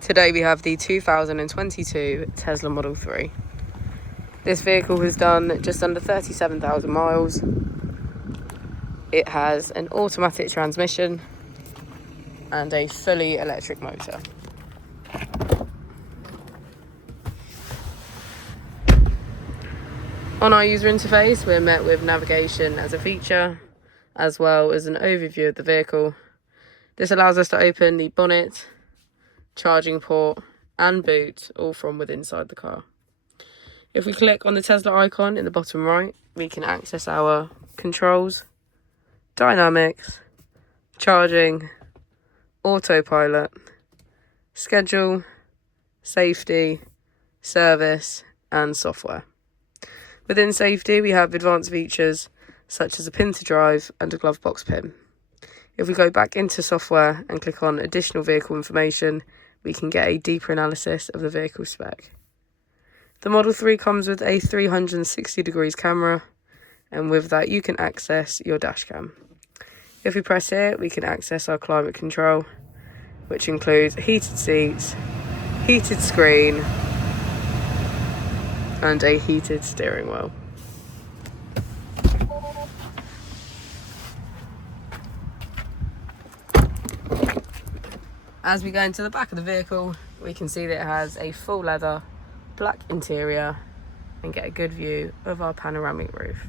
Today we have the 2022 Tesla Model 3. This vehicle has done just under 37,000 miles. It has an automatic transmission and a fully electric motor. On our user interface, we're met with navigation as a feature, as well as an overview of the vehicle. This allows us to open the bonnet, charging port and boot, all from within inside the car. If we click on the Tesla icon in the bottom right, we can access our controls, dynamics, charging, autopilot, schedule, safety, service and software. Within safety, we have advanced features such as a pin to drive and a glove box pin. If we go back into software and click on additional vehicle information, we can get a deeper analysis of the vehicle spec. The Model 3 comes with a 360 degrees camera, and with that you can access your dash cam. If we press here, we can access our climate control, which includes heated seats, heated screen, and a heated steering wheel. As we go into the back of the vehicle, we can see that it has a full leather black interior and get a good view of our panoramic roof.